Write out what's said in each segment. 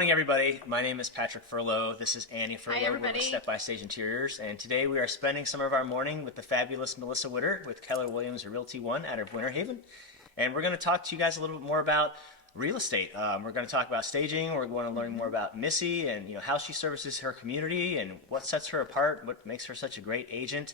morning, everybody. My name is Patrick Furlow. This is Annie Furlow. We're everybody. with Step by Stage Interiors, and today we are spending some of our morning with the fabulous Melissa Witter with Keller Williams Realty One out of Winter Haven. And we're going to talk to you guys a little bit more about real estate. We're going to talk about staging. We're going to learn more about Missy and how she services her community and what sets her apart, what makes her such a great agent.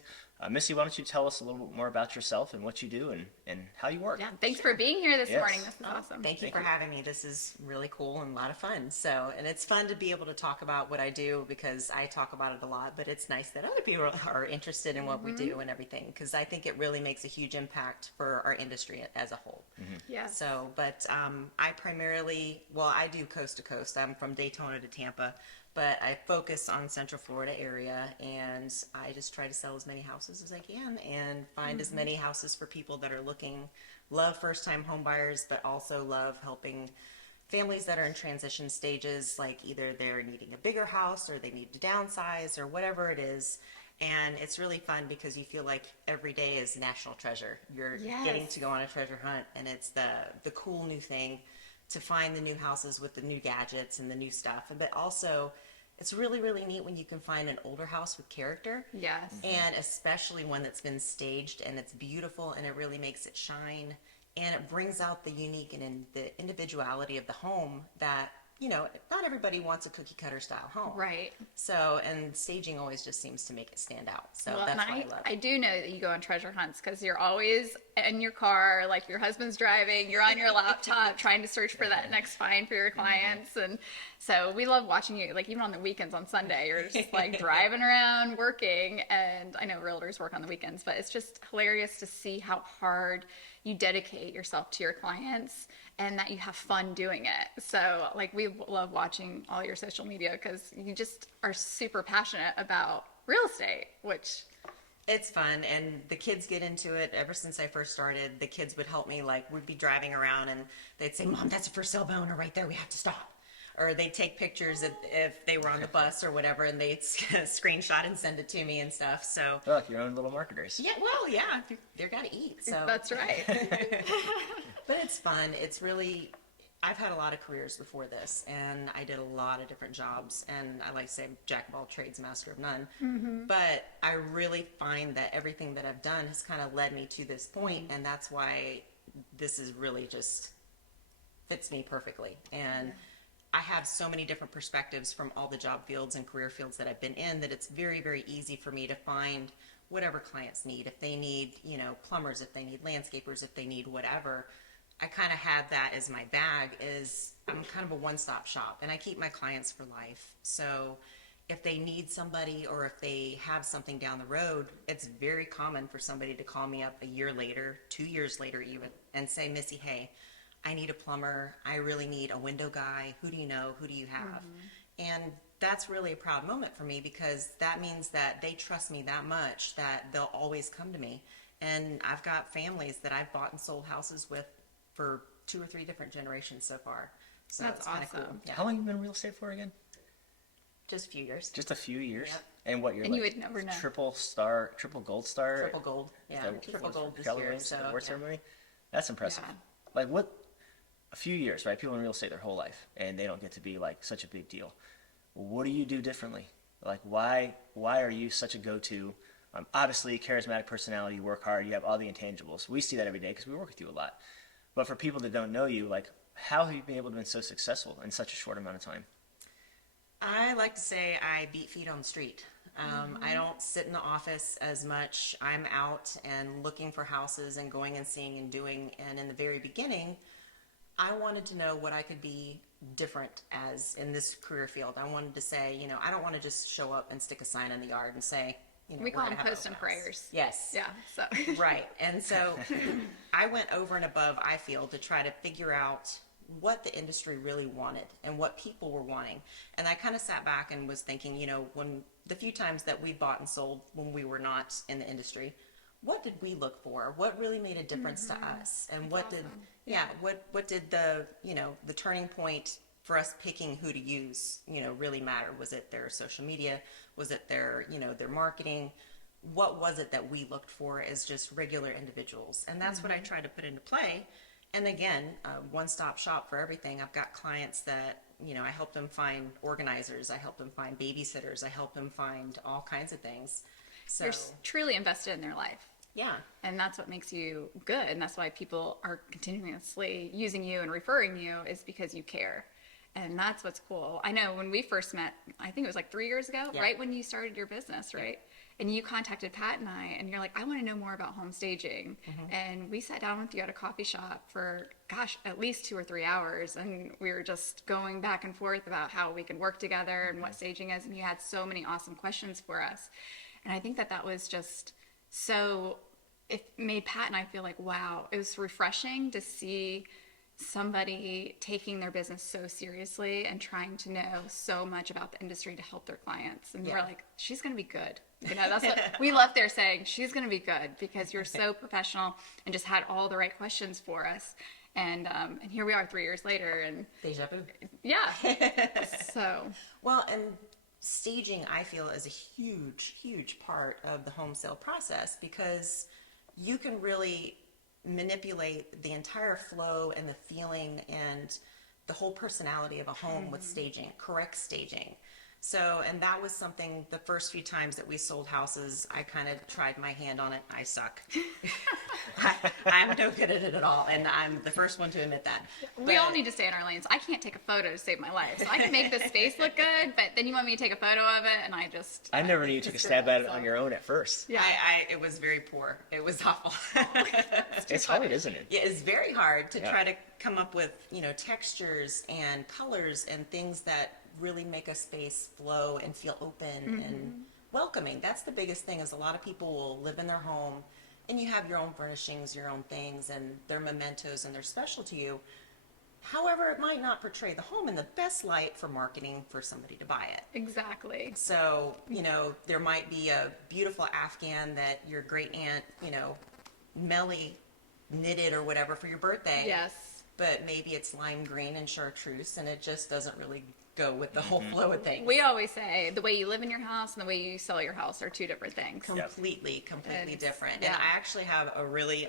Missy, why don't you tell us a little bit more about yourself and what you do and how you work? Yeah, thanks for being here this Yes. morning. This is awesome. Thank you for having me. This is really cool and a lot of fun. And it's fun to be able to talk about what I do because I talk about it a lot, but it's nice that other people are interested in what we do and everything because I think it really makes a huge impact for our industry as a whole. Yeah. So, but I primarily, I do coast to coast. I'm from Daytona to Tampa, but I focus on Central Florida area, and I just try to sell as many houses as I can and find as many houses for people that are looking, love first-time home buyers, but also love helping families that are in transition stages, like either they're needing a bigger house or they need to downsize or whatever it is. And it's really fun because you feel like every day is national treasure. You're getting to go on a treasure hunt, and it's the cool new thing to find the new houses with the new gadgets and the new stuff. But also, it's really, really neat when you can find an older house with character. Yes. And especially one that's been staged and it's beautiful and it really makes it shine. And it brings out the unique and the individuality of the home that, not everybody wants a cookie cutter style home. Right. So, and staging always just seems to make it stand out. So Well, that's and why I love it. I do know that you go on treasure hunts because you're always in your car, like your husband's driving, you're on your laptop trying to search for that next find for your clients. And so we love watching you, like even on the weekends on Sunday, you're just like driving around working. And I know realtors work on the weekends, but it's just hilarious to see how hard you dedicate yourself to your clients and that you have fun doing it. So like we love watching all your social media because you just are super passionate about real estate, which It's fun, and the kids get into it. Ever since I first started, the kids would help me. Like, we'd be driving around, and they'd say, "Mom, that's a for sale owner right there. We have to stop." Or they'd take pictures if they were on the bus or whatever, and they'd screenshot and send it to me and stuff. So, Look, your own little marketers. yeah, they're got to eat. So that's right. But it's fun. It's really, I've had a lot of careers before this, and I did a lot of different jobs, and I like to say jack of all trades, master of none. But I really find that everything that I've done has kind of led me to this point, and that's why this is really just fits me perfectly. And I have so many different perspectives from all the job fields and career fields that I've been in that it's very, very easy for me to find whatever clients need. If they need, plumbers, if they need landscapers, if they need whatever, I kind of have that as my bag. I'm kind of a one-stop shop, and I keep my clients for life. So if they need somebody or if they have something down the road, it's very common for somebody to call me up a year later, 2 years later even, and say, "Missy, hey, I need a plumber. I really need a window guy. Who do you know? Who do you have?" And that's really a proud moment for me because that means that they trust me that much that they'll always come to me. And I've got families that I've bought and sold houses with for 2 or 3 different generations so far. So That's it's kind of cool. awesome. Yeah. How long have you been in real estate for again? Just a few years. Just a few years? Yep. And what, you're And like you would never know. triple gold star? Triple gold. Yeah, triple gold this Keller year. Williams So award yeah. ceremony? That's impressive. Yeah. Like what, a few years, right? People in real estate their whole life, and they don't get to be like such a big deal. What do you do differently? Like why are you such a go-to? Obviously, charismatic personality, you work hard, you have all the intangibles. We see that every day because we work with you a lot. But for people that don't know you, like how have you been able to be so successful in such a short amount of time? I like to say I beat feet on the street. I don't sit in the office as much. I'm out and looking for houses and going and seeing and doing. And in the very beginning, I wanted to know what I could be different as in this career field. I wanted to say, I don't want to just show up and stick a sign in the yard and say, We call them posts and prayers. Yes. Yeah. So Right. And so I went over and above, I feel, to try to figure out what the industry really wanted and what people were wanting. And I kind of sat back and was thinking, when the few times that we bought and sold when we were not in the industry, what did we look for? What really made a difference to us? And what did the turning point for us picking who to use, really matter? Was it their social media? Was it their marketing? What was it that we looked for as just regular individuals? And that's what I tried to put into play. And again, one-stop shop for everything. I've got clients that I help them find organizers, I help them find babysitters, I help them find all kinds of things. So You're truly invested in their life. yeah, And that's what makes you good. And that's why people are continuously using you and referring you, is because you care. And that's what's cool. I know when we first met, I think it was like 3 years ago, Yeah. right when you started your business, right? And you contacted Pat and I, and you're like, I want to know more about home staging. And we sat down with you at a coffee shop for, gosh, at least 2 or 3 hours. And we were just going back and forth about how we can work together and what staging is. And you had so many awesome questions for us. And I think that that was just so, it made Pat and I feel like, wow, it was refreshing to see somebody taking their business so seriously and trying to know so much about the industry to help their clients. And we're Yeah. like, she's going to be good. That's what we left there saying, she's going to be good, because you're so professional and just had all the right questions for us. And here we are 3 years later, and deja vu. yeah. So Well, and staging, I feel, is a huge part of the home sale process, because you can really manipulate the entire flow and the feeling and the whole personality of a home with staging, correct staging. So, and that was something, the first few times that we sold houses, I kind of tried my hand on it. I suck. I'm no good at it at all, and I'm the first one to admit that. we all But- need to stay in our lanes. I can't take a photo to save my life. So I can make this space look good, but then you want me to take a photo of it, and I never knew you took a stab at it on your own at first. Yeah. it was very poor. It was awful. It's hard, isn't it? Yeah, it's very hard to Yeah. try to come up with, textures and colors and things that really make a space flow and feel open and welcoming. That's the biggest thing, is a lot of people will live in their home and you have your own furnishings, your own things, and they're mementos and they're special to you. However, it might not portray the home in the best light for marketing for somebody to buy it. Exactly. So, there might be a beautiful Afghan that your great aunt, Melly knitted or whatever for your birthday. Yes. But maybe it's lime green and chartreuse, and it just doesn't really go with the whole flow of things. We always say the way you live in your house and the way you sell your house are two different things. Completely And- different. yeah. And I actually have a really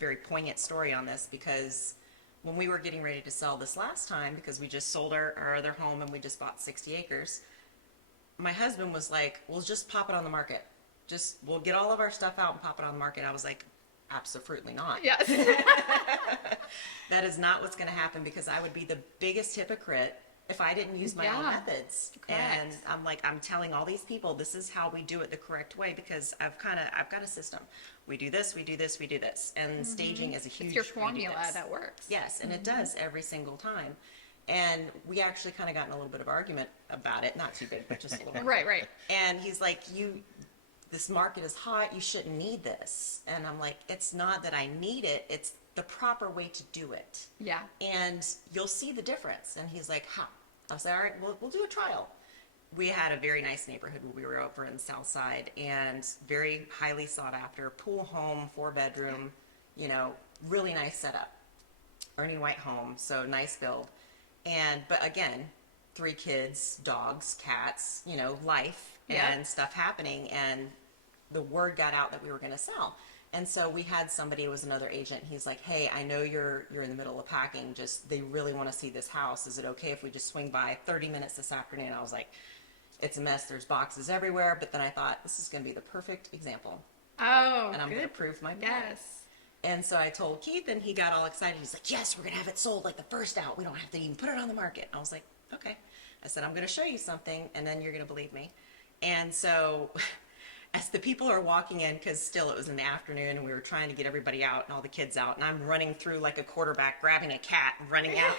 very poignant story on this, because when we were getting ready to sell this last time, because we just sold our other home and we just bought 60 acres, my husband was like, well, just pop it on the market. We'll get all of our stuff out and pop it on the market. I was like, absolutely not. Yes. That is not what's going to happen, because I would be the biggest hypocrite if I didn't use my own Yeah. methods. Correct. And I'm telling all these people, this is how we do it the correct way, because I've got a system. We do this, we do this, we do this. And staging is a huge It's your we do formula this. that works. Yes, and it does every single time. And we actually kind of got in a little bit of argument about it. Not too big, but just a little bit. Right. And he's like, this market is hot, you shouldn't need this. And I'm like, it's not that I need it, it's the proper way to do it. Yeah. And you'll see the difference. And he's like, how? I was like, all right, we'll do a trial. We had a very nice neighborhood when we were over in the South Side, and very highly sought after, pool home, 4-bedroom, really nice setup. Ernie White home, so nice build. But again, 3 kids, dogs, cats, life Yeah. and stuff happening. And the word got out that we were going to sell. And so we had somebody, it was another agent. He's like, hey, I know you're in the middle of packing. They really want to see this house. Is it okay if we just swing by 30 minutes this afternoon? I was like, it's a mess. There's boxes everywhere. But then I thought, this is going to be the perfect example. Oh, And I'm going to good. prove my point. Yes. And so I told Keith, and he got all excited. He's like, yes, we're going to have it sold like the first out. We don't have to even put it on the market. I was like, okay. I said, I'm going to show you something, and then you're going to believe me. And so as the people are walking in, because still it was in the afternoon, and we were trying to get everybody out and all the kids out, and I'm running through like a quarterback, grabbing a cat and running out.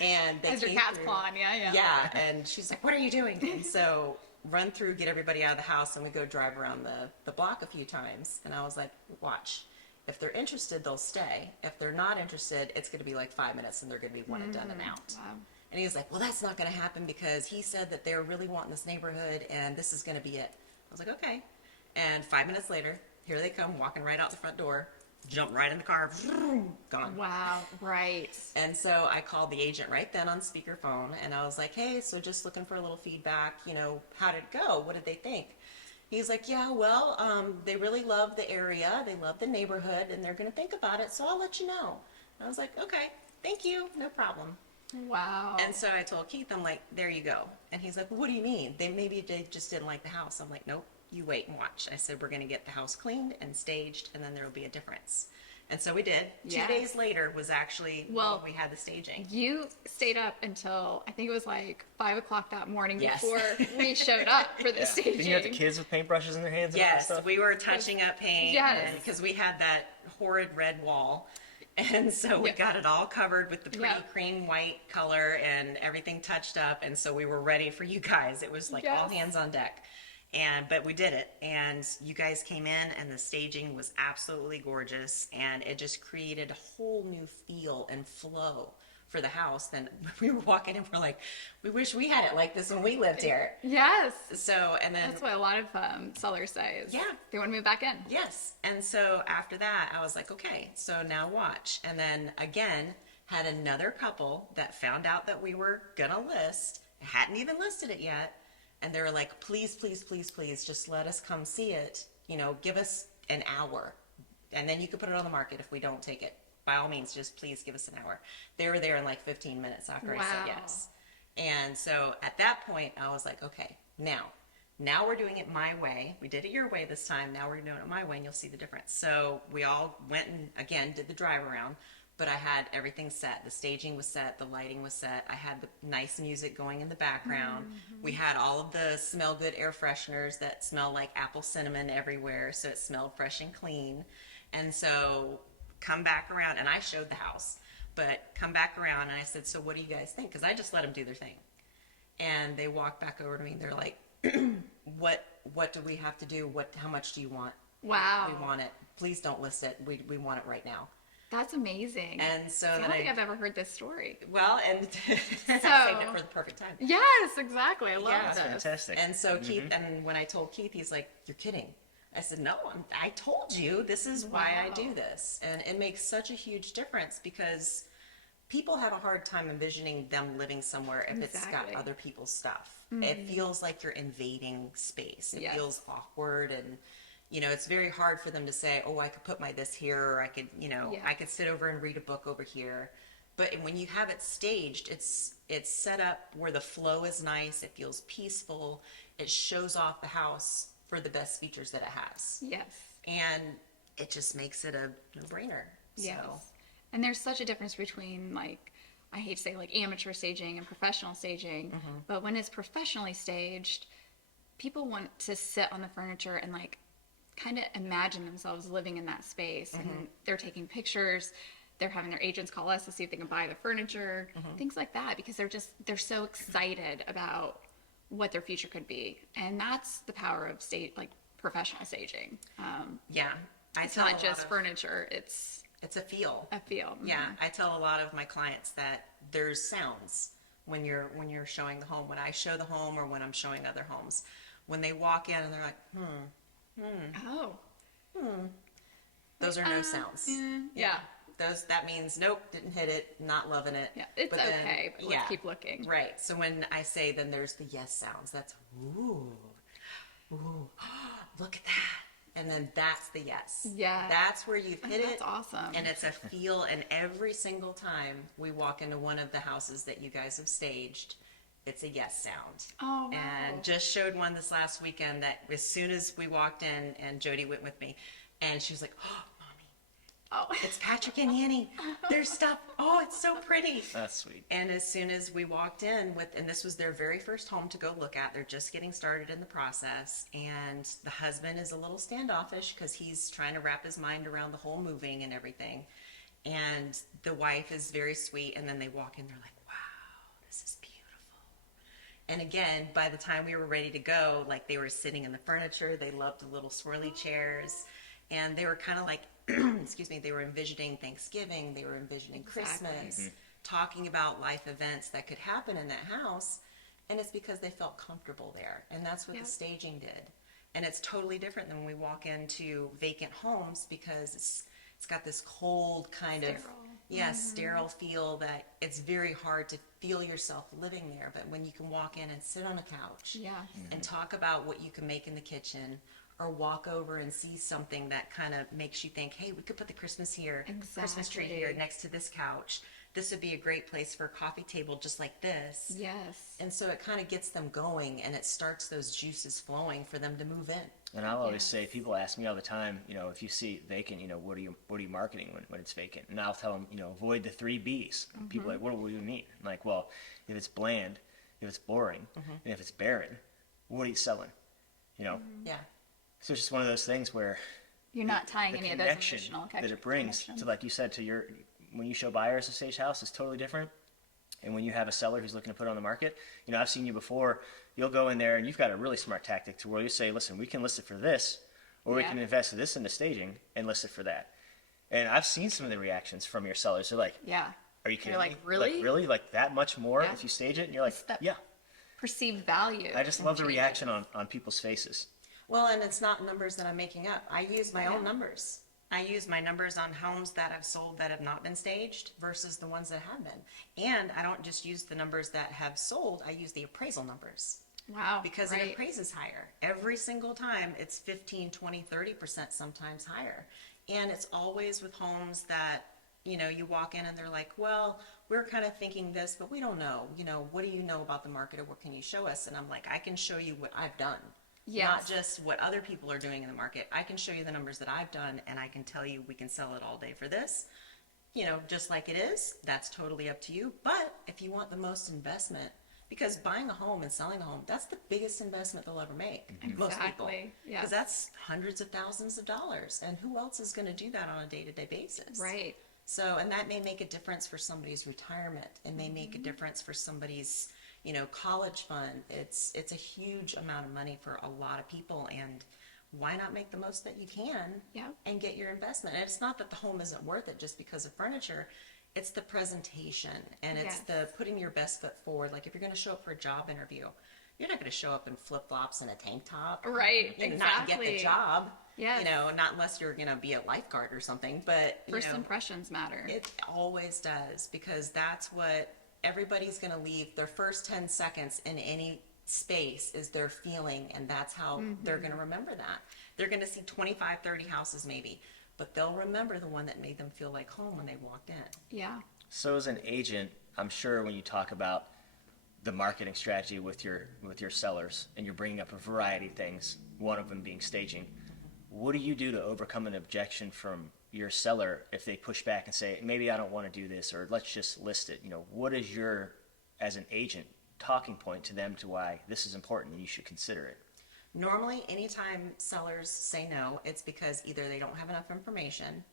And they As your came cat's through. clawing, yeah. Yeah, and she's like, what are you doing? And so run through, get everybody out of the house, and we go drive around the block a few times. And I was like, watch. If they're interested, they'll stay. If they're not interested, it's going to be like 5 minutes, and they're going to be one and done and out. Wow. And he was like, well, that's not going to happen, because he said that they're really wanting this neighborhood, and this is going to be it. I was like, okay. And 5 minutes later, here they come, walking right out the front door, jump right in the car, gone. Wow. Right. And so I called the agent right then on speakerphone, and I was like, hey, so just looking for a little feedback, how did it go? What did they think? He's like, yeah, well, they really love the area, they love the neighborhood, and they're going to think about it, so I'll let you know. And I was like, okay, thank you, no problem. Wow. And so I told Keith, I'm like, there you go. And he's like, what do you mean? Maybe they just didn't like the house. I'm like, nope, you wait and watch. I said, we're going to get the house cleaned and staged, and then there will be a difference. And so we did. Yes. 2 days later was actually when we had the staging. You stayed up until I think it was like 5 o'clock that morning Yes. before we showed up for the staging. Didn't you have the kids with paintbrushes in their hands and all that Yes, stuff? we were touching up paint Yes. because we had that horrid red wall. And so we Yeah. got it all covered with the pretty Yeah. cream white color and everything touched up. And so we were ready for you guys. It was like all Yes. hands on deck. But we did it. And you guys came in and the staging was absolutely gorgeous. And it just created a whole new feel and flow for the house. Then we were walking in, we're like, we wish we had it like this when we lived here. Yes. So, and then That's what a lot of sellers say is Yeah. they want to move back in. yes. And so after that, I was like, okay, so now watch. And then again, had another couple that found out that we were going to list, hadn't even listed it yet. And they were like, please, please, please, please, just let us come see it. You know, give us an hour. And then you could put it on the market if we don't take it. By all means, just please give us an hour. They were there in like 15 minutes after I said Wow. yes. And so at that point, I was like, okay, now we're doing it my way. We did it your way this time. Now we're doing it my way, and you'll see the difference. So we all went and, again, did the drive around. But I had everything set. The staging was set. The lighting was set. I had the nice music going in the background. We had all of the smell good air fresheners that smell like apple cinnamon everywhere. So it smelled fresh and clean. And so come back around, and I showed the house. But come back around, and I said, so what do you guys think? Because I just let them do their thing. And they walked back over to me. They're like, what do we have to do? How much do you want? Wow. We want it. Please don't list it. We want it right now. That's amazing. And so I then don't think I've ever heard this story. well, and I saved it for the perfect time. Yes, exactly. I love Yeah. this. That's fantastic. And so Keith, and when I told Keith, he's like, "You're kidding." I said, "No, I told you this is why I do this," and it makes such a huge difference because people have a hard time envisioning them living somewhere if it's got Exactly. other people's stuff. It feels like you're invading space. It Yes. feels awkward and. You know, it's very hard for them to say, oh, I could put this here, or I could, Yeah. I could sit over and read a book over here. But when you have it staged, it's set up where the flow is nice. It feels peaceful. It shows off the house for the best features that it has. Yes. And it just makes it a no-brainer. Yes. So, And there's such a difference between, like, I hate to say, like, amateur staging and professional staging, but when it's professionally staged, people want to sit on the furniture and, like, kind of imagine themselves living in that space. And they're taking pictures. They're having their agents call us to see if they can buy the furniture, things like that, because they're so excited about what their future could be. And that's the power of professional staging. yeah. It's not just furniture, it's It's a feel. a feel. Yeah, I tell a lot of my clients that there's sounds when you're showing the home. When I show the home or when I'm showing other homes, when they walk in and they're like, Oh. those are no sounds. Yeah. That means nope, didn't hit it, not loving it. Yeah, it's But then- okay, but let's keep looking. Right. So when I say then there's the yes sounds, that's ooh, look at that. And then that's the yes. Yeah. That's where you've hit it. That's awesome. And it's a feel, and every single time we walk into one of the houses that you guys have staged, it's a yes sound. Oh, wow. And just showed one this last weekend that as soon as we walked in, and Jody went with me, and she was like, oh, Mommy, Oh. it's Patrick and Annie. There's stuff. Oh, it's so pretty. That's sweet. And as soon as we walked in and this was their very first home to go look at, they're just getting started in the process. And the husband is a little standoffish because he's trying to wrap his mind around the whole moving and everything. And the wife is very sweet. And then they walk in, they're like, wow, this is beautiful. And again, by the time we were ready to go, like they were sitting in the furniture, they loved the little swirly chairs. And they were kind of like, excuse me, they were envisioning Thanksgiving, they were envisioning Exactly. Christmas, talking about life events that could happen in that house. And it's because they felt comfortable there. And that's what Yep. the staging did. And it's totally different than when we walk into vacant homes because it's got this cold kind of, Sterile. sterile feel that it's very hard to feel yourself living there. But when you can walk in and sit on a couch Yeah. and talk about what you can make in the kitchen, or walk over and see something that kind of makes you think, hey, we could put the Christmas tree here Exactly. next to this couch. this would be a great place for a coffee table just like this. Yes. And so it kind of gets them going, and it starts those juices flowing for them to move in. And I'll always Yes. say, people ask me all the time, if you see it vacant, what are you marketing when it's vacant? And I'll tell them, avoid the 3 Bs. People are like, what do you mean? I'm like, well, if it's bland, if it's boring, and if it's barren, what are you selling? Yeah. So it's just one of those things where You're not tying the any of those connection emotional that it brings connections. to, like you said, when you show buyers a stage house is totally different. And when you have a seller who's looking to put it on the market, I've seen you before, you'll go in there and you've got a really smart tactic to where you say, listen, we can list it for this, or we Yeah. can invest this into staging and list it for that. And I've seen some of the reactions from your sellers. They're like, Yeah. are you kidding You're like, me? really? Like, really? Like that much more Yeah. if you stage it? And you're like, that- yeah. Perceived value. I just can love the change it. reaction on people's faces. Well, and it's not numbers that I'm making up. I use my Yeah. own numbers. I use my numbers on homes that have sold that have not been staged versus the ones that have been. And I don't just use the numbers that have sold, I use the appraisal numbers. Wow. Because right. it appraises higher. Every single time it's 15, 20, 30% sometimes higher. And it's always with homes that, you walk in and they're like, well, we're kind of thinking this, but we don't know. What do you know about the market, or what can you show us? And I'm like, I can show you what I've done. Yes. Not just what other people are doing in the market. I can show you the numbers that I've done, and I can tell you we can sell it all day for this. Just like it is, that's totally up to you. But if you want the most investment, because buying a home and selling a home, that's the biggest investment they'll ever make. Most people. Exactly, yes. Because that's hundreds of thousands of dollars. And who else is going to do that on a day-to-day basis? Right. So, and that may make a difference for somebody's retirement. It may make a difference for somebody's, college fund. It's a huge amount of money for a lot of people, and why not make the most that you can Yeah. and get your investment? And it's not that the home isn't worth it just because of furniture. It's the presentation, and it's Yes. the putting your best foot forward. Like if you're going to show up for a job interview, you're not going to show up in flip-flops and a tank top. Right, Not get the exactly. job. Yes. Not unless you're going to be a lifeguard or something, but First impressions matter. it always does, because that's what everybody's going to leave. Their first 10 seconds in any space is their feeling, and that's how they're going to remember that. They're going to see 25, 30 houses maybe, but they'll remember the one that made them feel like home when they walked in. Yeah. So as an agent, I'm sure when you talk about the marketing strategy with your sellers, and you're bringing up a variety of things, one of them being staging, what do you do to overcome an objection from your seller if they push back and say, maybe I don't want to do this, or let's just list it? What is your, as an agent, talking point to them to why this is important and you should consider it? Normally, anytime sellers say no, it's because either they don't have enough information,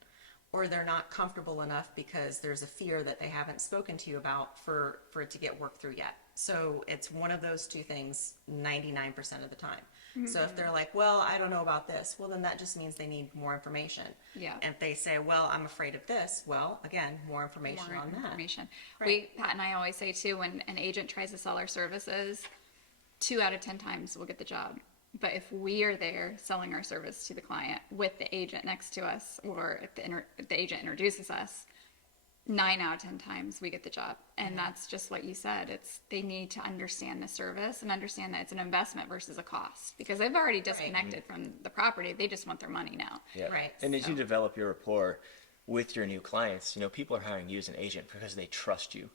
or they're not comfortable enough because there's a fear that they haven't spoken to you about for it to get worked through yet. So it's one of those two things 99% of the time. So if they're like, well, I don't know about this, well, then that just means they need more information. Yeah. And if they say, well, I'm afraid of this, well, again, more information More on that. information. Right. Pat and I always say too, when an agent tries to sell our services, 2 out of 10 times we'll get the job. But if we are there selling our service to the client with the agent next to us, or if the agent introduces us, 9 out of 10 times we get the job. And that's just what you said. They need to understand the service and understand that it's an investment versus a cost, because they've already disconnected from the property. They just want their money now. Yeah. Right. And as you develop your rapport with your new clients, people are hiring you as an agent because they trust you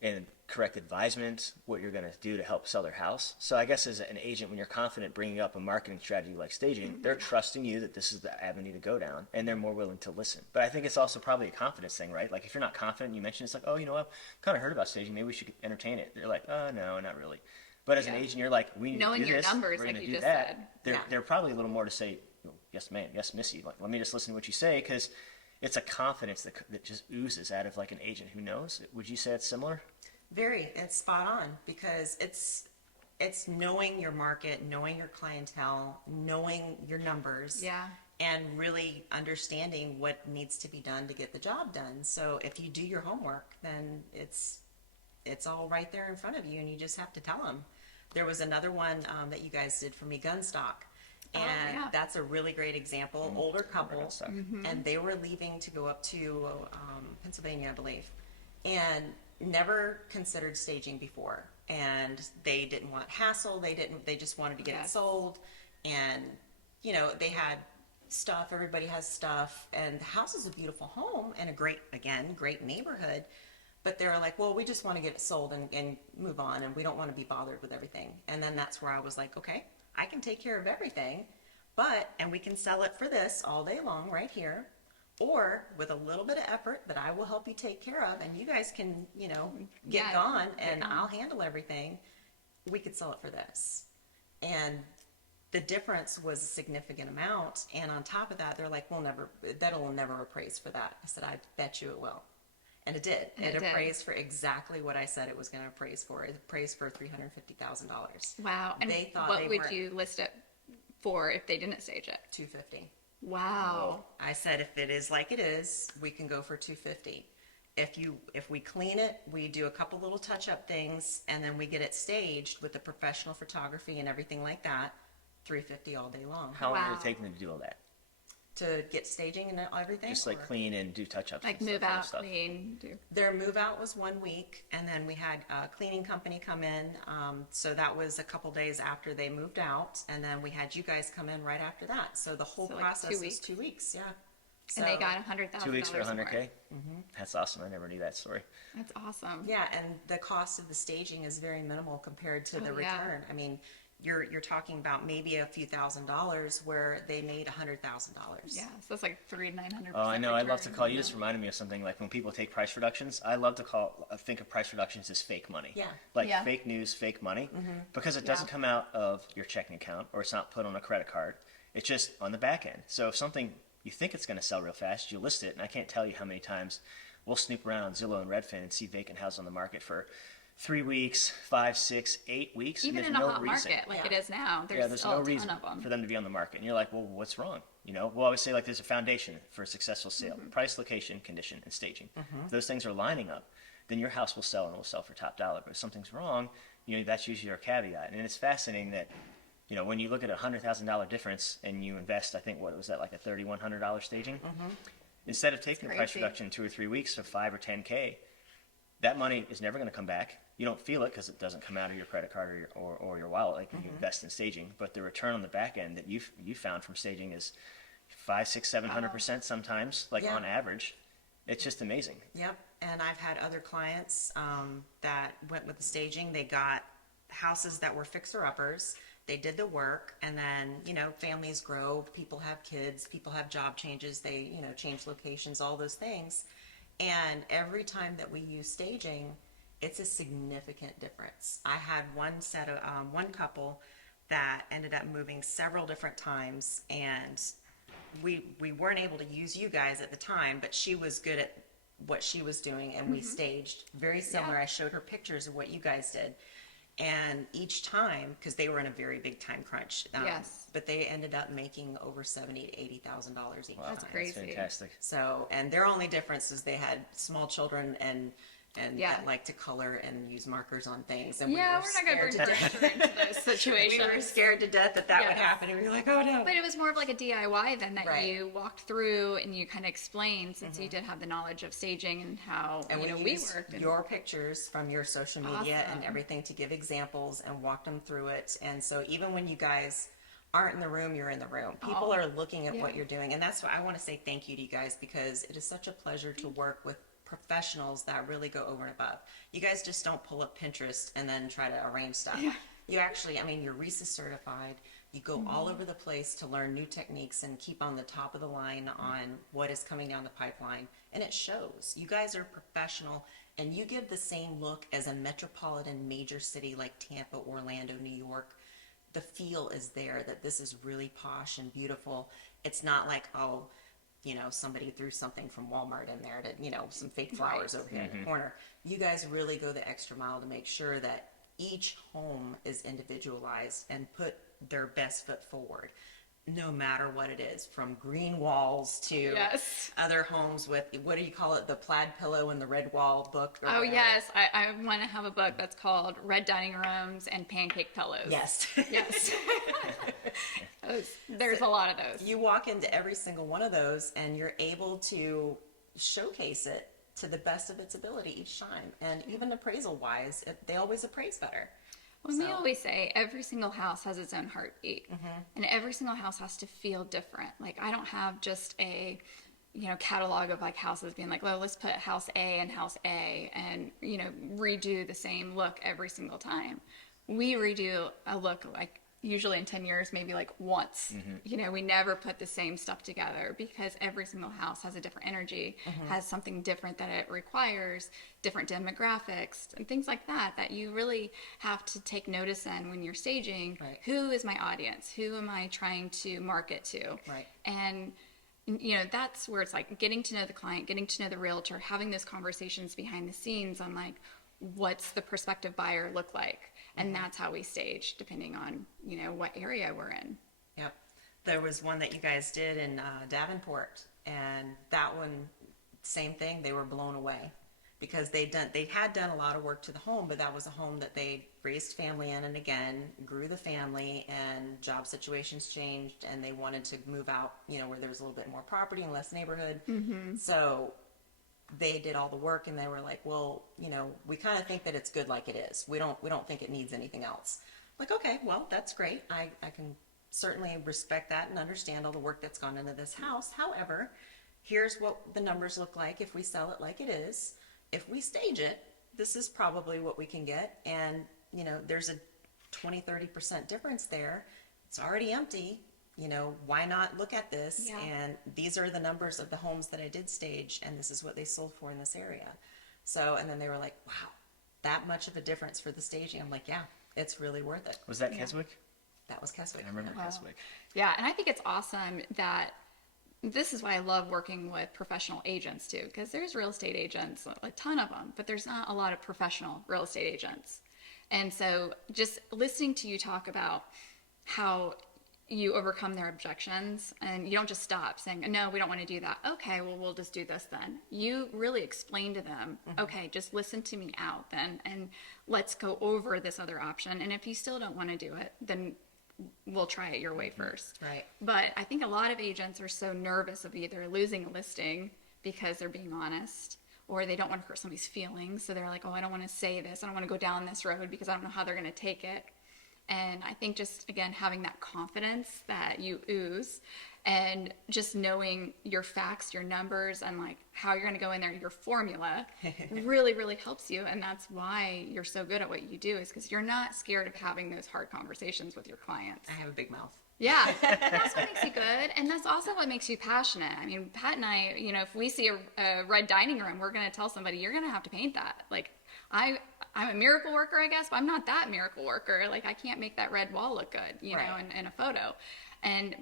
and correct advisement, what you're going to do to help sell their house. So I guess as an agent, when you're confident bringing up a marketing strategy like staging, they're trusting you that this is the avenue to go down, and they're more willing to listen. But I think it's also probably a confidence thing, right? Like if you're not confident, you mention it's like, oh, I've kind of heard about staging. Maybe we should entertain it. They're like, oh, no, not really. But as an Yeah. agent, you're like, we need Knowing to do your this. numbers, We're like going to you do just that. said. They're probably a little more to say, oh, yes, ma'am, yes, missy. Like, let me just listen to what you say, because it's a confidence that just oozes out of like an agent who knows. Would you say it's similar? Very, it's spot on, because it's knowing your market, knowing your clientele, knowing your numbers. Yeah. And really understanding what needs to be done to get the job done. So if you do your homework, then it's all right there in front of you, and you just have to tell them. There was another one that you guys did for me, Gunstock. And yeah. that's a really great example. Older couple, Gunstock. and they were leaving to go up to Pennsylvania, I believe, and never considered staging before. And they didn't want hassle. They just wanted to get it Yes. sold. And they had stuff. Everybody has stuff, and the house is a beautiful home and a great neighborhood. But they're like, well, we just want to get it sold and move on, and we don't want to be bothered with everything. And then that's where I was like, okay, I can take care of everything, and we can sell it for this all day long right here, or with a little bit of effort that I will help you take care of, and you guys can, get Yeah, gone, get and gone. I'll handle everything. We could sell it for this. And the difference was a significant amount. And on top of that, they're like, that'll never appraise for that. I said, I bet you it will. And it did. And It it did. appraised for exactly what I said it was going to appraise for. It appraised for $350,000. Wow. And They thought what they would were- you list it for if they didn't stage it? $250. Wow. I said, if it is like it is, we can go for $250. If we clean it, we do a couple little touch-up things, and then we get it staged with the professional photography and everything like that, $350 all day long. How long did Wow. it take them to do all that? To get staging and everything? Just like or- clean and do touch-ups. Like and move stuff, out, stuff. clean, do. Their move out was 1 week, and then we had a cleaning company come in. So that was a couple days after they moved out, and then we had you guys come in right after that. So the whole So like process 2 was weeks? 2 weeks, yeah. And they So- got $100,000. 2 weeks for more. $100K. That's awesome. I never knew that story. That's awesome. Yeah, and the cost of the staging is very minimal compared to the Oh, yeah. return. I mean, you're talking about maybe a few $1,000s where they made $100,000. Yeah, so that's like 900. Oh, I know. I love to call. You just reminded me of something. Like when people take price reductions, I love to think of price reductions as fake money. Yeah. Like Yeah. fake news, fake money, because it Yeah. doesn't come out of your checking account or it's not put on a credit card. It's just on the back end. So if something you think it's going to sell real fast, you list it, and I can't tell you how many times we'll snoop around on Zillow and Redfin and see vacant houses on the market for 3 weeks, 5, 6, 8 weeks. and Even there's in a no hot reason. market like Yeah. it is now, there's, Yeah, there's a no ton reason of them. for them to be on the market. And you're like, well, what's wrong? We'll always say like there's a foundation for a successful sale: price, location, condition, and staging. If those things are lining up, then your house will sell and it will sell for top dollar. But if something's wrong, that's usually our caveat. And it's fascinating that, when you look at a $100,000 difference and you invest, I think what was that, like a $3,100 staging? Instead of taking the price crazy. reduction in 2 or 3 weeks of 5 or 10K, that money is never going to come back. You don't feel it because it doesn't come out of your credit card or your wallet like when you invest in staging. But the return on the back end that you found from staging is 5, 6, 700% sometimes, like Yeah. on average. It's just amazing. Yep. And I've had other clients that went with the staging. They got houses that were fixer-uppers. They did the work, and then, families grow, people have kids, people have job changes, they, change locations, all those things. And every time that we use staging, it's a significant difference. I had one couple that ended up moving several different times, and we weren't able to use you guys at the time, but she was good at what she was doing, and we staged very similar. Yeah. I showed her pictures of what you guys did. And each time, because they were in a very big time crunch, Yes. but they ended up making over $70,000 to $80,000 each Wow, time. That's crazy. fantastic. So, and their only difference is they had small children and Yeah. that like to color and use markers on things. And Yeah, we we're not going to scared bring to death. danger into those situations. We were scared to death that would Yes. happen, and we were like, oh no. But it was more of like a DIY then that Right. you walked through and you kind of explained, since you did have the knowledge of staging and how And we we used worked. And, your pictures from your social media and Awesome. everything to give examples and walk them through it. And so even when you guys aren't in the room, you're in the room. People Oh, are looking at what yeah. you're doing. And that's why I want to say thank you to you guys, because it is such a pleasure to work with professionals that really go over and above. You guys just don't pull up Pinterest and then try to arrange stuff. Yeah. You actually, you're RISA certified. You go all over the place to learn new techniques and keep on the top of the line on what is coming down the pipeline. And it shows. You guys are professional, and you give the same look as a metropolitan major city like Tampa, Orlando, New York. The feel is there that this is really posh and beautiful. It's not like, somebody threw something from Walmart in there to, some fake flowers over here in the corner. You guys really go the extra mile to make sure that each home is individualized and put their best foot forward, no matter what it is, from green walls to Yes. other homes with, what do you call it, the plaid pillow and the red wall book? or Oh, whatever. yes. I want to have a book that's called Red Dining Rooms and Pancake Pillows. Yes. Yes. There's a lot of those. You walk into every single one of those and you're able to showcase it to the best of its ability each time. And even appraisal wise, they always appraise better. When we So- always say every single house has its own heartbeat, and every single house has to feel different. Like I don't have just a catalog of like houses being like, well, let's put house A and house A and, redo the same look every single time. We redo a look like usually in 10 years, maybe like once. We never put the same stuff together because every single house has a different energy, has something different that it requires, different demographics and things like that you really have to take notice in when you're staging. Right. Who is my audience? Who am I trying to market to? Right. And that's where it's like getting to know the client, getting to know the realtor, having those conversations behind the scenes on like, what's the prospective buyer look like? And that's how we stage, depending on, what area we're in. Yep. There was one that you guys did in Davenport, and that one, same thing. They were blown away because they had done a lot of work to the home, but that was a home that they raised family in, and again grew the family, and job situations changed, and they wanted to move out, where there was a little bit more property and less neighborhood. So they did all the work, and they were like, well, we kind of think that it's good like it is. We don't think it needs anything else. Like, okay, well, that's great. I can certainly respect that and understand all the work that's gone into this house. However, here's what the numbers look like if we sell it like it is. If we stage it, this is probably what we can get. And, there's a 20-30% difference there. It's already empty. Why not look at this? Yeah. And these are the numbers of the homes that I did stage, and this is what they sold for in this area. So, and then they were like, wow, that much of a difference for the staging. I'm like, yeah, it's really worth it. Was that Keswick? That was Keswick. I remember Wow. Keswick. Yeah, and I think it's awesome that this is why I love working with professional agents too, because there's real estate agents, a ton of them, but there's not a lot of professional real estate agents. And so just listening to you talk about how you overcome their objections and you don't just stop saying, no, we don't want to do that. Okay, well, we'll just do this then. You really explain to them, okay, just listen to me out then, and let's go over this other option. And if you still don't want to do it, then we'll try it your way first. Right. But I think a lot of agents are so nervous of either losing a listing because they're being honest, or they don't want to hurt somebody's feelings. So they're like, oh, I don't want to say this. I don't want to go down this road because I don't know how they're going to take it. And I think just, again, having that confidence that you ooze and just knowing your facts, your numbers, and like how you're going to go in there, your formula really, really helps you. And that's why you're so good at what you do, is because you're not scared of having those hard conversations with your clients. I have a big mouth. Yeah, that's what makes you good. And that's also what makes you passionate. I mean, Pat and I, if we see a red dining room, we're going to tell somebody, you're going to have to paint that. Like, I'm a miracle worker, I guess, but I'm not that miracle worker. Like, I can't make that red wall look good, you know, in a photo.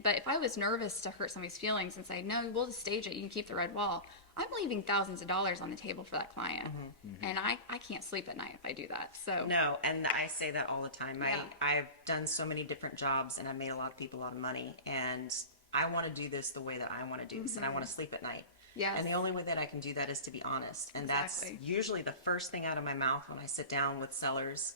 But if I was nervous to hurt somebody's feelings and say, no, we'll just stage it, you can keep the red wall, I'm leaving thousands of dollars on the table for that client. And I can't sleep at night if I do that. So No, and I say that all the time. Yeah. I've done so many different jobs, and I've made a lot of people a lot of money, and I want to do this the way that I want to do this, and I want to sleep at night. Yes. And the only way that I can do that is to be honest. And Exactly. that's usually the first thing out of my mouth when I sit down with sellers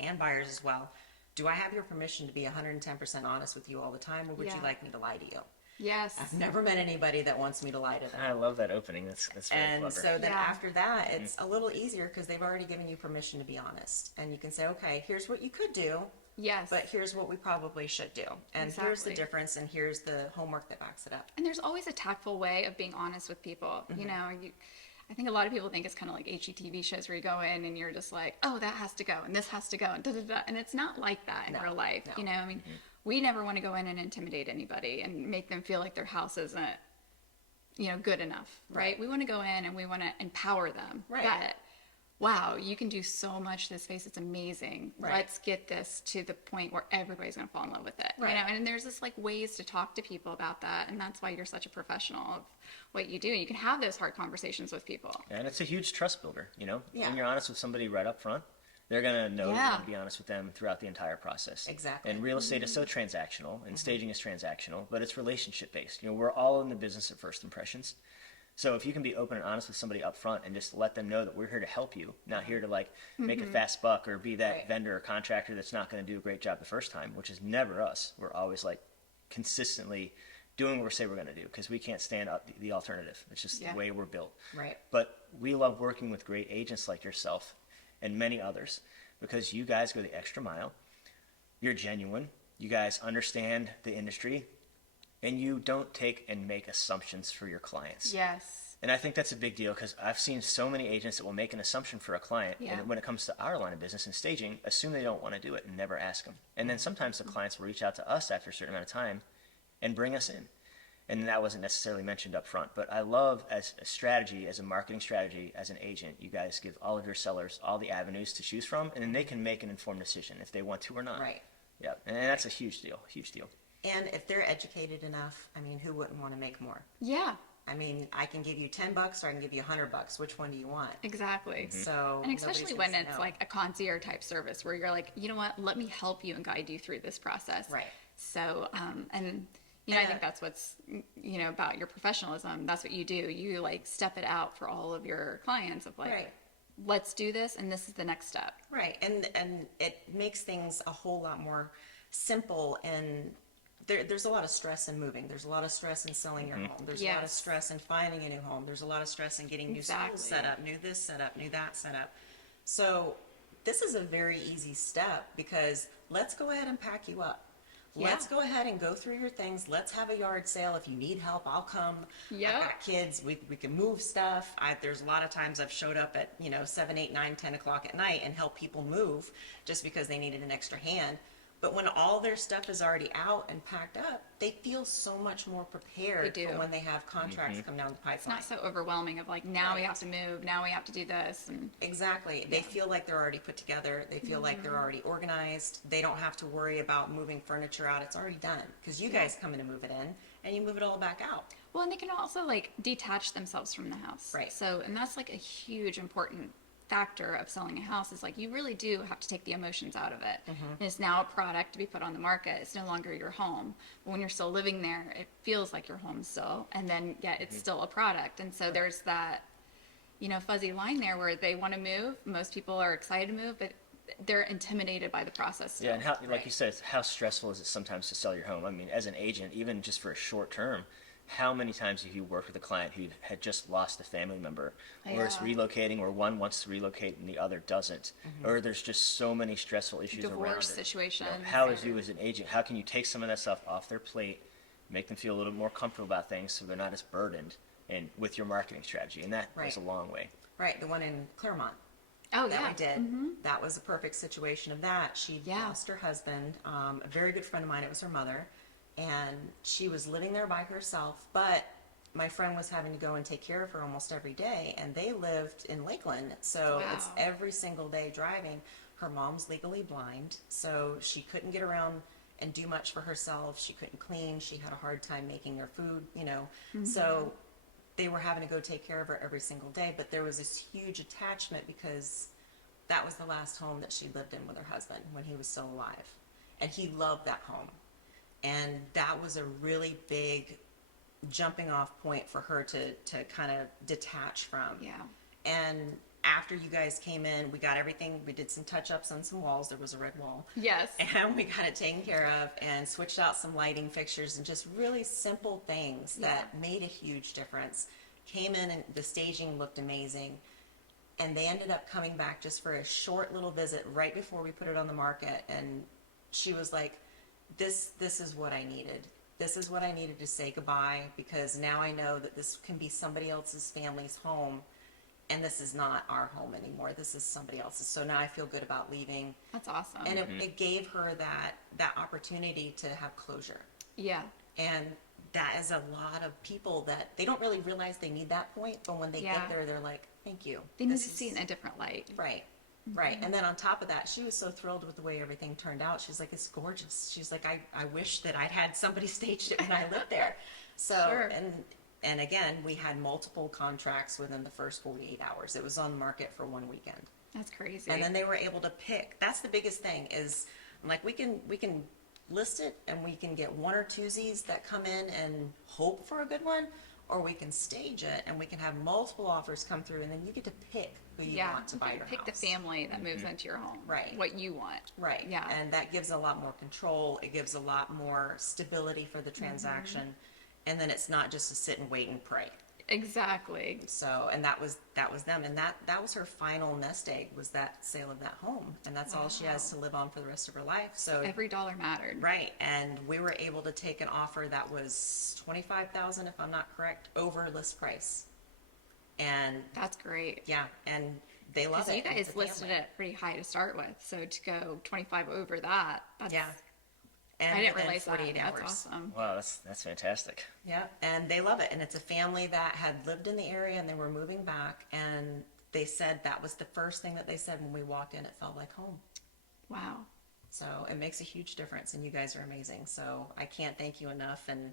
and buyers as well. Do I have your permission to be 110% honest with you all the time, or would you Yeah. like me to lie to you? yes. I've never met anybody that wants me to lie to them. I love that opening. That's very And clever. so then Yeah. after that, it's a little easier because they've already given you permission to be honest. And you can say, okay, here's what you could do, Yes. but here's what we probably should do. And here's the Exactly. difference, and here's the homework that backs it up. And there's always a tactful way of being honest with people. I think a lot of people think it's kind of like HGTV shows where you go in and you're just like, oh, that has to go and this has to go and da da da. And it's not like that in No, real life. no. We never want to go in and intimidate anybody and make them feel like their house isn't, good enough, right? We want to go in and we want to empower them. Right. That, wow, you can do so much to this space. It's amazing. Right. Let's get this to the point where everybody's going to fall in love with it. Right. And there's just like ways to talk to people about that. And that's why you're such a professional of what you do. You can have those hard conversations with people. And it's a huge trust builder, Yeah. When you're honest with somebody right up front, they're going to know you're Yeah. going to be honest with them throughout the entire process. Exactly. And real estate is so transactional, and staging is transactional, but it's relationship based. We're all in the business of first impressions. So if you can be open and honest with somebody up front and just let them know that we're here to help you, not here to like make a fast buck or be that Right. vendor or contractor that's not going to do a great job the first time, which is never us. We're always like consistently doing what we say we're going to do because we can't stand up the alternative. It's just Yeah. the way we're built. Right. But we love working with great agents like yourself and many others because you guys go the extra mile. You're genuine. You guys understand the industry. and you don't take and make assumptions for your clients. Yes. And I think that's a big deal because I've seen so many agents that will make an assumption for a client, Yeah. and when it comes to our line of business and staging, assume they don't want to do it and never ask them. And then sometimes the clients will reach out to us after a certain amount of time and bring us in. And that wasn't necessarily mentioned up front. But I love, as a strategy, as a marketing strategy, as an agent, you guys give all of your sellers all the avenues to choose from, and then they can make an informed decision if they want to or not. Right. Yeah, and that's a huge deal, huge deal. And if they're educated enough, I mean, who wouldn't want to make more? Yeah, I mean, I can give you $10 or I can give you $100. Which one do you want? exactly. So, And especially nobody's when gonna say it's no. like a concierge type service where you're like, you know what, let me help you and guide you through this process. Right. So, and you know, I think that's what's, you know, about your professionalism. That's what you do. You like step it out for all of your clients of like, Right. let's do this, and this is the next step. Right, and it makes things a whole lot more simple. And there's a lot of stress in moving. There's a lot of stress in selling your home. There's a lot of Yes. stress in finding a new home. There's a lot of stress in getting new Exactly. schools set up, new this set up, new that set up. So this is a very easy step because let's go ahead and pack you up. Yeah. Let's go ahead and go through your things. Let's have a yard sale. If you need help, I'll come. Yep. I've got kids. We can move stuff. There's a lot of times I've showed up at 7, 8, 9, 10 o'clock at night and help people move just because they needed an extra hand. But when all their stuff is already out and packed up, they feel so much more prepared They do. for when they have contracts come down the pipeline. It's not so overwhelming of like, now we Right. have to move, now we have to do this. And Exactly. They feel like they're already put together. They feel like they're already organized. They don't have to worry about moving furniture out. It's already done because you guys come in and move it in and you move it all back out. well, and they can also like detach themselves from the house. Right. So, and that's like a huge important factor of selling a house is like you really do have to take the emotions out of it. And it's now a product to be put on the market. It's no longer your home. But when you're still living there, it feels like your home still, and then yet it's still a product. And so there's that, you know, fuzzy line there where they want to move. Most people are excited to move, but they're intimidated by the process still. Yeah, and how, like Right. you said, how stressful is it sometimes to sell your home? I mean, as an agent, even just for a short term, how many times have you worked with a client who had just lost a family member, or is Yeah. relocating, or one wants to relocate and the other doesn't, or there's just so many stressful issues around it. Divorce situations. How, as you as an agent, how can you take some of that stuff off their plate, make them feel a little more comfortable about things, so they're not as burdened, and with your marketing strategy, and that Right. goes a long way. Right. The one in Claremont. Oh, That yeah. we did. That was a perfect situation of that. She Yeah. lost her husband, a very good friend of mine. It was her mother, and she was living there by herself. But my friend was having to go and take care of her almost every day, and they lived in Lakeland, so it's Wow. every single day driving. Her mom's legally blind, so she couldn't get around and do much for herself. She couldn't clean. She had a hard time making her food. So they were having to go take care of her every single day, but there was this huge attachment because that was the last home that she lived in with her husband when he was still alive. And he loved that home. And that was a really big jumping off point for her to kind of detach from. Yeah. And after you guys came in, we got everything, we did some touch-ups on some walls. There was a red wall. Yes. And we got it taken care of and switched out some lighting fixtures and just really simple things that made a huge difference. Came in and the staging looked amazing. And they ended up coming back just for a short little visit right before we put it on the market. And she was like, this is what I needed. This is what I needed to say goodbye, because now I know that this can be somebody else's family's home. And this is not our home anymore. This is somebody else's. So now I feel good about leaving. That's awesome. And it gave her that opportunity to have closure. yeah. And that is a lot of people that they don't really realize they need that point, but when they Yeah. get there, they're like, thank you. They need This to is- see it in a different light. Right. Right. And then on top of that, she was so thrilled with the way everything turned out. She's like, it's gorgeous. She's like, I wish that I'd had somebody staged it when I lived there. So, Sure. and again, we had multiple contracts within the first 48 hours. It was on the market for one weekend. That's crazy. And then they were able to pick. That's the biggest thing is, I'm like, we can list it and we can get one or twosies that come in and hope for a good one, or we can stage it and we can have multiple offers come through, and then you get to pick who you yeah. want to buy your Pick house. the family that moves into your home. Right. What you want. Right. Yeah. And that gives a lot more control. It gives a lot more stability for the transaction. And then it's not just a sit and wait and pray. Exactly. So, and that was them, and that was her final nest egg, was that sale of that home, and that's all she has to live on for the rest of her life. So Every dollar mattered. right, and we were able to take an offer that was 25,000, if I'm not correct, over list price, and That's great. yeah, and they love Because it. you guys It's a listed family. it pretty high to start with, so to go 25 over that, that's, Yeah, and I didn't within realize that. 48 That's hours. awesome. Wow, that's fantastic. Yeah, and they love it. And it's a family that had lived in the area and they were moving back. And they said that was the first thing that they said when we walked in. It felt like home. Wow. So it makes a huge difference. And you guys are amazing. So I can't thank you enough. And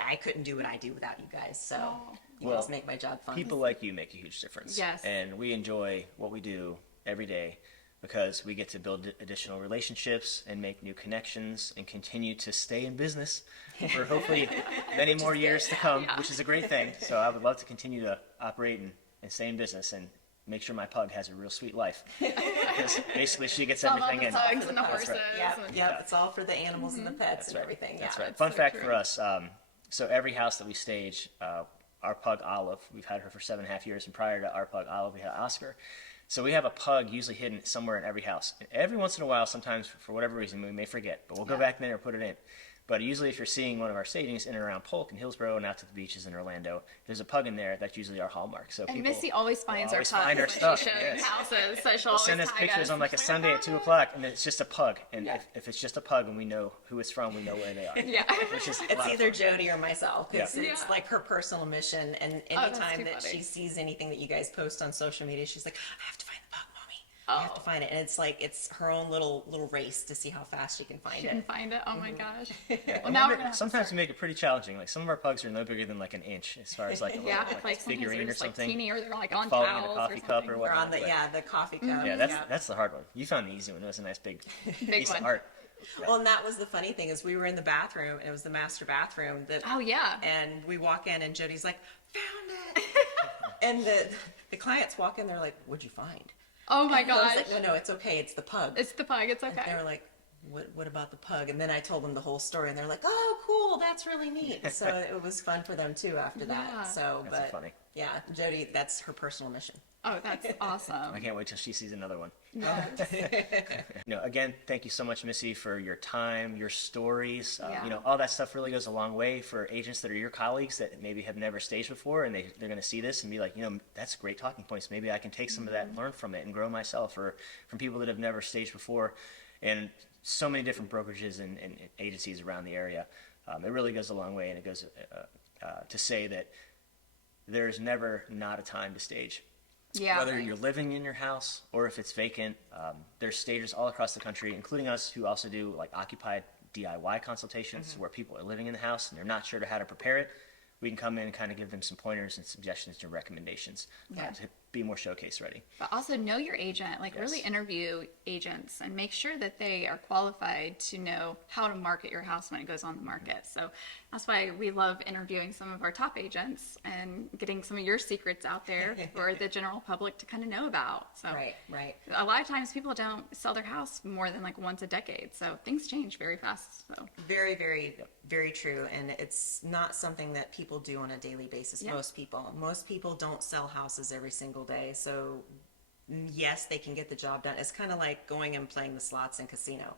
I couldn't do what I do without you guys. So Oh. you Well, guys make my job fun. People like you make a huge difference. Yes. And we enjoy what we do every day because we get to build additional relationships and make new connections and continue to stay in business for hopefully many more years to come, which is a great thing. So I would love to continue to operate and stay in business and make sure my pug has a real sweet life. Because basically she gets All of everything the in. pugs and the That's horses. right. Yep, and- yep. It's all for the animals and the pets and everything. That's yeah. right. Fun so fact true. for us, so every house that we stage, our pug Olive, we've had her for 7.5 years, and prior to our pug Olive, we had Oscar. So we have a pug usually hidden somewhere in every house. And every once in a while, sometimes for whatever reason, we may forget, but we'll go back there and put it in. But usually if you're seeing one of our stagings in and around Polk and Hillsborough and out to the beaches in Orlando, there's a pug in there. That's usually our hallmark. So And people Missy always finds will our always pugs find our when stuff, she shows yes. houses, so she'll They'll always send us tag pictures us. on like a Sunday at 2 o'clock, and it's just a pug. And if it's just a pug and we know who it's from, we know where they are. Yeah. Which is a It's lot of either fun. Jody or myself. It's, Yeah. it's Yeah. like her personal mission. And Oh, that's anytime too that funny. she sees anything that you guys post on social media, she's like, I have to find the pug, mommy. Oh. I have to find it. And it's like, it's her own little race to see how fast she can find She it. can find it. Oh my gosh. And Well, now we're we gonna have to sometimes start. we make it pretty challenging. Like some of our pugs are no bigger than like an inch as far as like a little Yeah, like, like sometimes figurine they're or just like something. teeny, or they're like on falling in a towels coffee or cup something. or Or whatnot. on the, but- yeah, the coffee cup. Yeah, that's the hard one. You found the easy one. It was a nice big piece one. of art. Well, and that was the funny thing is we were in the bathroom and it was the master bathroom that, Oh yeah. and we walk in and Jody's like, found it. And the clients walk in, they're like, what'd you find? Oh my And I was gosh. like, no, it's okay. It's the pug. It's the pug. It's And they okay. were like, what about the pug? And then I told them the whole story, and they're like, oh, cool, that's really neat. So it was fun for them too after that. Yeah. So, That's but funny. yeah, Jody, that's her personal mission. Oh, that's I awesome. can't wait till she sees another one. Yes. Again, thank you so much, Missy, for your time, your stories. Yeah. All that stuff really goes a long way for agents that are your colleagues that maybe have never staged before, and they're going to see this and be like, that's great talking points. Maybe I can take some of that and learn from it and grow myself, or from people that have never staged before. And so many different brokerages and agencies around the area. It really goes a long way, and it goes to say that there's never not a time to stage. Yeah. Whether you're living in your house or if it's vacant, there's stagers all across the country, including us, who also do like occupied DIY consultations where people are living in the house and they're not sure how to prepare it. We can come in and kind of give them some pointers and suggestions and recommendations Yeah. to be more showcase ready. But also know your agent, like Yes. really interview agents and make sure that they are qualified to know how to market your house when it goes on the market. So that's why we love interviewing some of our top agents and getting some of your secrets out there for the general public to kind of know about. So Right. a lot of times people don't sell their house more than like once a decade. So things change very fast. So Very, very, very true. And it's not something that people do on a daily basis. Yeah. Most people don't sell houses every single day. So yes, they can get the job done. It's kind of like going and playing the slots in casino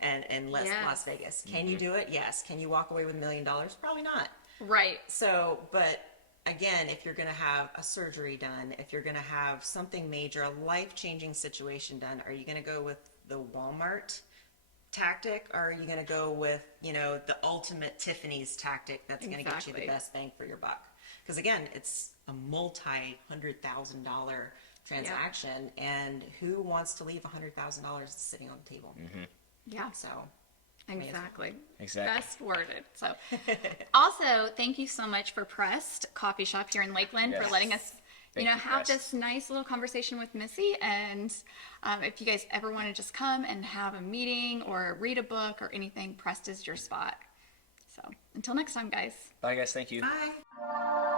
and Las Yes. Vegas. Can you do it? Yes. Can you walk away with $1 million? Probably not. right. So, but again, if you're going to have a surgery done, if you're going to have something major, a life-changing situation done, are you going to go with the Walmart tactic, or are you going to go with, the ultimate Tiffany's tactic that's going to get you the Exactly. best bang for your buck? Because again, it's a multi-$100,000 transaction, and who wants to leave $100,000 sitting on the table? Yeah. So, Exactly. Exactly. Best worded. So, also, thank you so much for Pressed Coffee Shop here in Lakeland for Yes. letting us, Thank you, have Pressed. this nice little conversation with Missy. And if you guys ever want to just come and have a meeting or read a book or anything, Pressed is your spot. So, until next time, guys. Bye, guys. Thank you. bye.